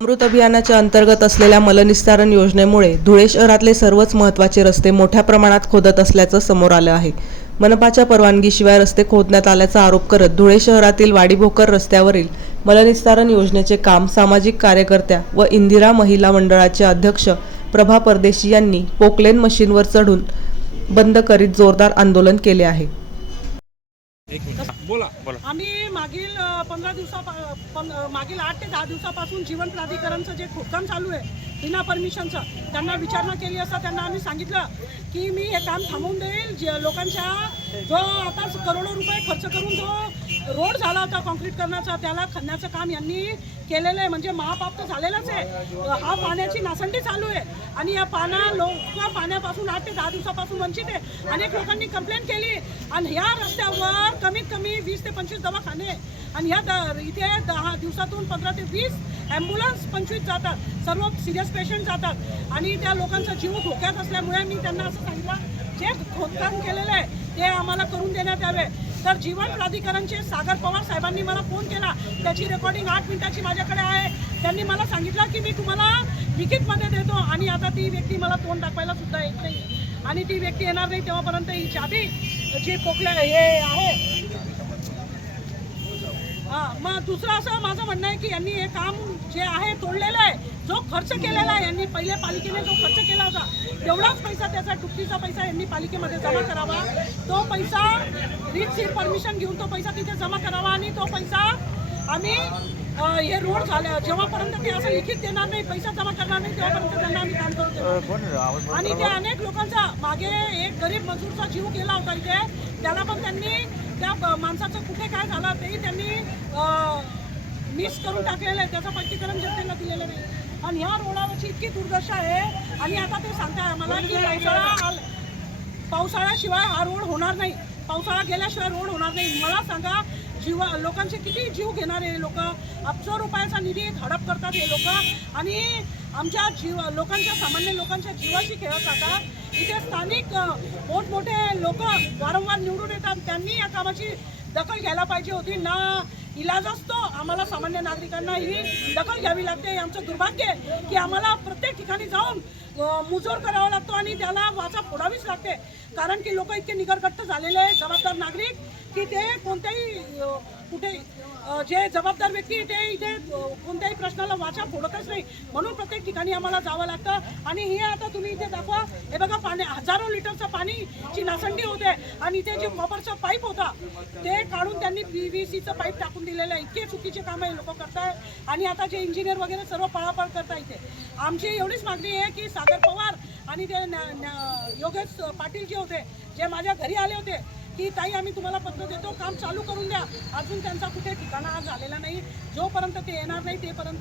अमृत अभियानाच्या अंतर्गत असलेल्या मलनिस्तारण योजनेमुळे धुळे शहरातले सर्वच महत्त्वाचे रस्ते मोठ्या प्रमाणात खोदत असल्याचं समोर आलं आहे. मनपाच्या परवानगीशिवाय रस्ते खोदण्यात आल्याचा आरोप करत धुळे शहरातील वाडीभोकर रस्त्यावरील मलनिस्तारण योजनेचे काम सामाजिक कार्यकर्त्या व इंदिरा महिला मंडळाचे अध्यक्ष प्रभा परदेशी यांनी पोकलेन मशीनवर चढून बंद करीत जोरदार आंदोलन केले आहे. बोला. बोला. आम्ही मागील पंधरा दिवसा मागील आठ ते दहा दिवसापासून जीवन प्राधिकरणचं जे खोदकाम चालू आहे बिना परमिशनचं त्यांना विचारणा केली असता त्यांना आम्ही सांगितलं की मी हे काम थांबवून देईल. जे लोकांच्या जो आता करोडो रुपये खर्च करून जो रोड झाला होता कॉन्क्रीट करण्याचा त्याला खणण्याचं काम यांनी केलेलं आहे. म्हणजे महापाप तर झालेलाच आहे. हा पाण्याची नासंडी चालू आहे. आणि या पाना लोक पाण्यापासून आठ ते दहा दिवसापासून वंचित आहे. अनेक लोकांनी कंप्लेंट केली. आणि ह्या रस्त्यावर कमीत कमी वीस ते पंचवीस दवाखाने आणि ह्या द- इथे दहा दिवसातून पंधरा ते वीस ॲम्ब्युलन्स पंचवीस जातात. सर्व सिरियस पेशंट जातात. आणि त्या लोकांचा जीव धोक्यात असल्यामुळे मी त्यांना असं सांगितलं जे खोदकाम केलेलं आहे ते आम्हाला करून देण्यात यावे. तर जीवन प्राधिकरणचे सागर पवार साहेबांनी मला फोन केला. त्याची रेकॉर्डिंग आठ मिनिटाची माझ्याकडे आहे. त्यांनी मला सांगितलं की मी तुम्हाला लिखितमध्ये देतो आणि आता ती व्यक्ती मला तोंड दाखवायला सुद्धा येत नाही. आणि ती व्यक्ती येणार नाही तेव्हापर्यंत ही चाबी जी पोकल्या हे आहे. हां मग दुसरं असं माझं म्हणणं आहे की यांनी हे काम जे आहे तोडलेलं आहे. जो खर्च केलेला आहे यांनी पहिले पालिकेने जो खर्च केला होता तेवढाच पैसा त्याचा दुपटीचा पैसा यांनी पालिकेमध्ये जमा करावा. तो पैसा रीतशीर परमिशन घेऊन तो पैसा तिथे जमा करावा आणि तो पैसा आम्ही हे रोड झाले जेव्हापर्यंत ते असं लिखित देणार नाही पैसा जमा करणार नाही तेव्हापर्यंत त्यांना आम्ही काम करू देणार. नाही. आणि ते अनेक लोकांचा मागे एक गरीब मजूरचा जीव गेला होता इथे. त्याला पण त्यांनी त्या माणसाचं कुठे काय झालं तेही त्यांनी मिस करून टाकलेलं आहे. त्याचं स्पष्टीकरण जनतेला दिलेलं नाही. आणि ह्या रोडावरची इतकी दुर्दशा आहे. आणि आता ते सांगताय आम्हाला की पावसाळा पावसाळ्याशिवाय हा रोड होणार नाही. पावसाळा गेल्याशिवाय रोड होणार नाही. मला सांगा जीव लोकांचे किती जीव घेणारे लोक? अब्ज रुपयाचा निधी हडप करतात हे लोक. आणि आमच्या जीव लोकांच्या सामान्य लोकांच्या जीवाशी खेळत राहतात. इथे स्थानिक मोठमोठे लोक वारंवार निवडून येतात. त्यांनी या कामाची दखल घ्यायला पाहिजे होती. ना इलाज असतो. आम्हाला सामान्य नागरिकांना ही दखल घ्यावी लागते. आमचं दुर्भाग्य आहे की आम्हाला प्रत्येक ठिकाणी जाऊन मुजोर करावा लागतो आणि त्याला वाचा फोडावीच लागते. कारण की लोक इतके निगरगट्ट झालेले आहे जबाबदार नागरिक की ते कोणत्याही कुठे जे जबाबदार व्यक्ती ते इथे कोणत्याही वाचा फोडतच नाही. म्हणून प्रत्येक ठिकाणी आम्हाला जावं लागतं. आणि हे आता तुम्ही इथे दाखवा. हे बघा पाणी हजारो लिटरचं पाणीची नासंडी होते. आणि इथे जे कॉपरचा पाईप होता ते काढून त्यांनी पी व्ही सीचं पाईप टाकून दिलेलं आहे. इतके चुकीचे काम हे लोक करतायत. आणि आता जे इंजिनियर वगैरे सर्व पळापळ करताय इथे. आमची एवढीच मागणी आहे की सागर पवार आणि ते न- योगेश पाटील जे होते जे माझ्या घरी आले होते की ताई आम्ही तुम्हाला पत्र देतो. काम चालू करून द्या. अजून त्यांचा कुठे ठिकाणा हा झालेला नाही. जोपर्यंत ते येणार नाही तेपर्यंत